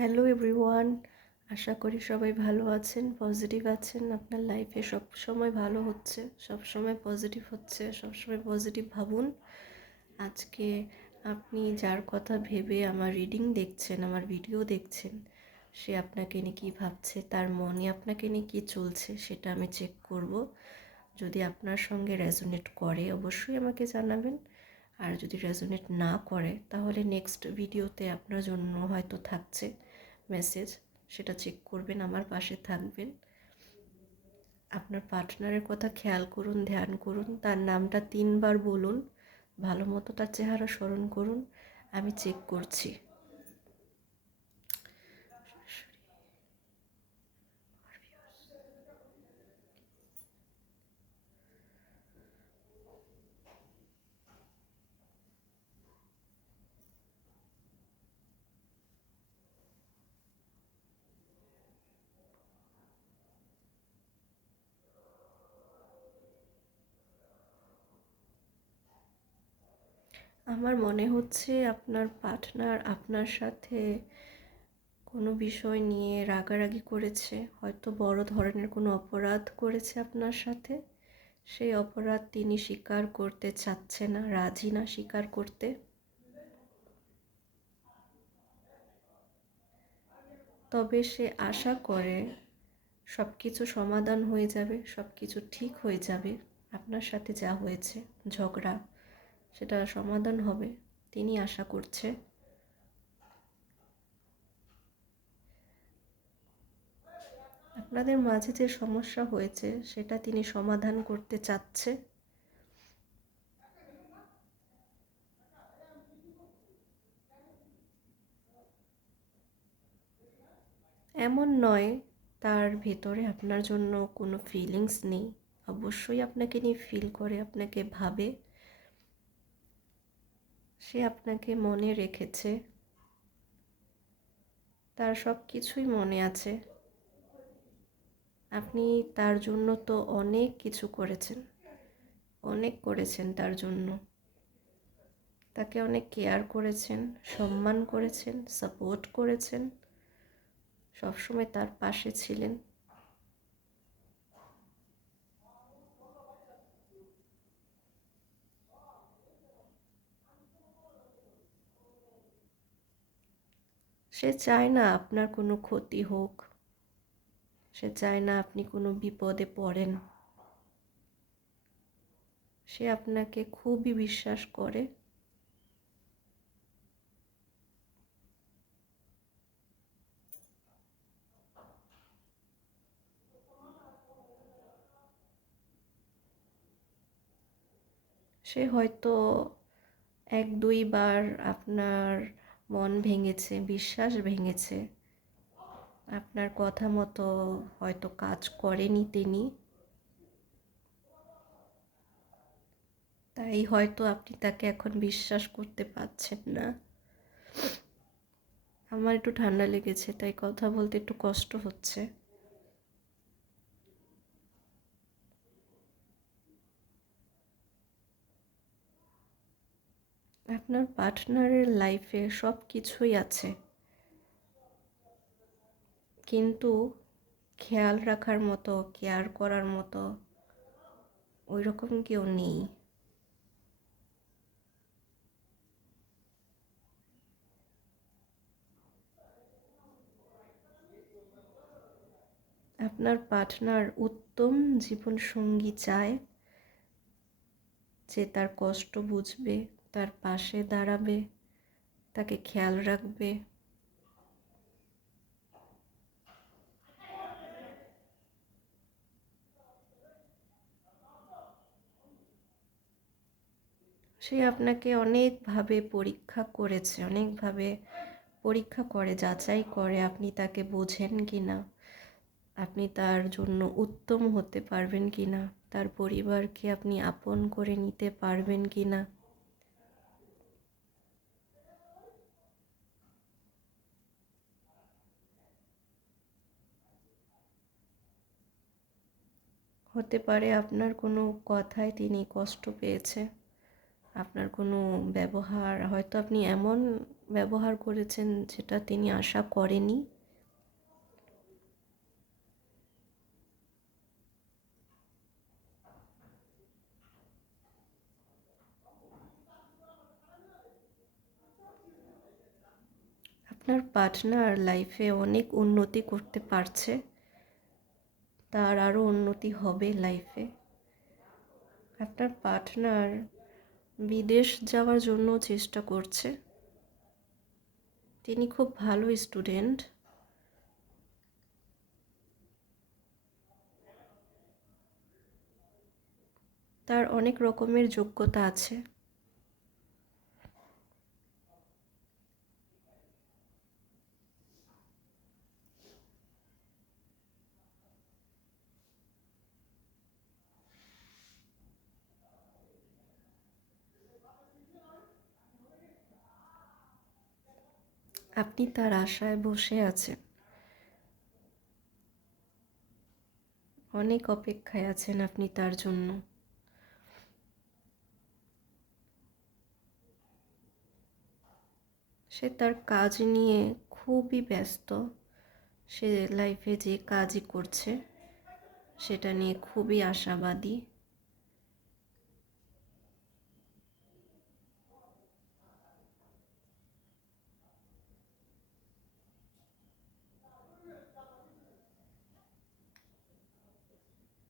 Hello everyone, আশা করি সবাই ভালো আছেন, পজিটিভ আছেন। আপনার লাইফে সব সময় ভালো হচ্ছে, সব সময় পজিটিভ হচ্ছে, সব সময় পজিটিভ ভাবুন। আজকে আপনি যার কথা ভেবে আমার রিডিং দেখছেন, আমার ভিডিও দেখছেন, সে আপনাকে নিয়ে কী ভাবছে, তার মনে আপনাকে নিয়ে কী চলছে সেটা আমি চেক করব। যদি আপনার সঙ্গে রেজোনেট করে অবশ্যই আমাকে জানাবেন, আর যদি রেজোনেট না করে তাহলে নেক্সট ভিডিওতে আপনার জন্য হয়তো থাকছে মেসেজ, সেটা চেক করবেন, আমার পাশে থাকবেন। আপনার পার্টনারের কথা খেয়াল করুন, ধ্যান করুন, তার নামটা 3বার বলুন, ভালো মতো তার চেহারা স্মরণ করুন। আমি চেক করছি। আমার মনে হচ্ছে আপনার পার্টনার আপনার সাথে কোনো বিষয় নিয়ে রাগারাগি করেছে, হয়তো বড় ধরনের কোনো অপরাধ করেছে আপনার সাথে। সেই অপরাধ তিনি স্বীকার করতে চাচ্ছে না, রাজি না স্বীকার করতে। তবে সে আশা করে সব কিছু সমাধান হয়ে যাবে, সব কিছু ঠিক হয়ে যাবে। আপনার সাথে যা হয়েছে ঝগড়া, সেটা সমাধান হবে, তিনি আশা করছে। আপনাদের মাঝে যে সমস্যা হয়েছে সেটা তিনি সমাধান করতে চাচ্ছে। এমন নয় তার ভেতরে আপনার জন্য কোনো ফিলিংস নেই, অবশ্যই আপনাকে নিয়ে ফিল করে, আপনাকে ভাবে, সে আপনাকে মনে রেখেছে, তার সব কিছুই মনে আছে। আপনি তার জন্য তো অনেক কিছু করেছেন, অনেক করেছেন তার জন্য। তাকে অনেক কেয়ার করেছেন, সম্মান করেছেন, সাপোর্ট করেছেন, সবসময় তার পাশে ছিলেন। সে চায় না আপনার কোনো ক্ষতি হোক, সে চায় না আপনি কোনো বিপদে পড়েন। সে আপনাকে খুবই বিশ্বাস করে। সে হয়তো 1-2বার আপনার মন ভেঙেছে, বিশ্বাস ভেঙেছে, আপনার কথা মতো হয়তো কাজ করেনি তিনি, তাই হয়তো আপনি তাকে এখন বিশ্বাস করতে পারছেন না। আমার একটু ঠান্ডা লেগেছে, তাই কথা বলতে একটু কষ্ট হচ্ছে। আপনার পার্টনারের লাইফে সব কিছুই আছে, কিন্তু খেয়াল রাখার মতো, কেয়ার করার মতো ওই রকম কেউ নেই। আপনার পার্টনার উত্তম জীবনসঙ্গী চায়, যে তার কষ্ট বুঝবে, তার পাশে দাঁড়াবে, তাকে খেয়াল রাখবে। সে আপনাকে অনেকভাবে পরীক্ষা করেছে, অনেকভাবে পরীক্ষা করে, যাচাই করে আপনি তাকে বোঝেন কি না, আপনি তার জন্য উত্তম হতে পারবেন কি না, তার পরিবারকে আপনি আপন করে নিতে পারবেন কি না। হতে পারে আপনার কোনো কথায় তিনি কষ্ট পেয়েছে, আপনার কোনো ব্যবহার, হয়তো আপনি এমন ব্যবহার করেছেন যেটা তিনি আশা করেনি। আপনার পার্টনার লাইফে অনেক উন্নতি করতে পারছে, তার আরও উন্নতি হবে লাইফে। আপনার পার্টনার বিদেশ যাওয়ার জন্য চেষ্টা করছে। তিনি খুব ভালো স্টুডেন্ট। তার অনেক রকমের যোগ্যতা আছে। আপনি তার আশায় বসে আছেন, অনেক অপেক্ষায় আছেন আপনি তার জন্য। সে তার কাজ নিয়ে খুবই ব্যস্ত। সে লাইফে যে কাজই করছে সেটা নিয়ে খুবই আশাবাদী।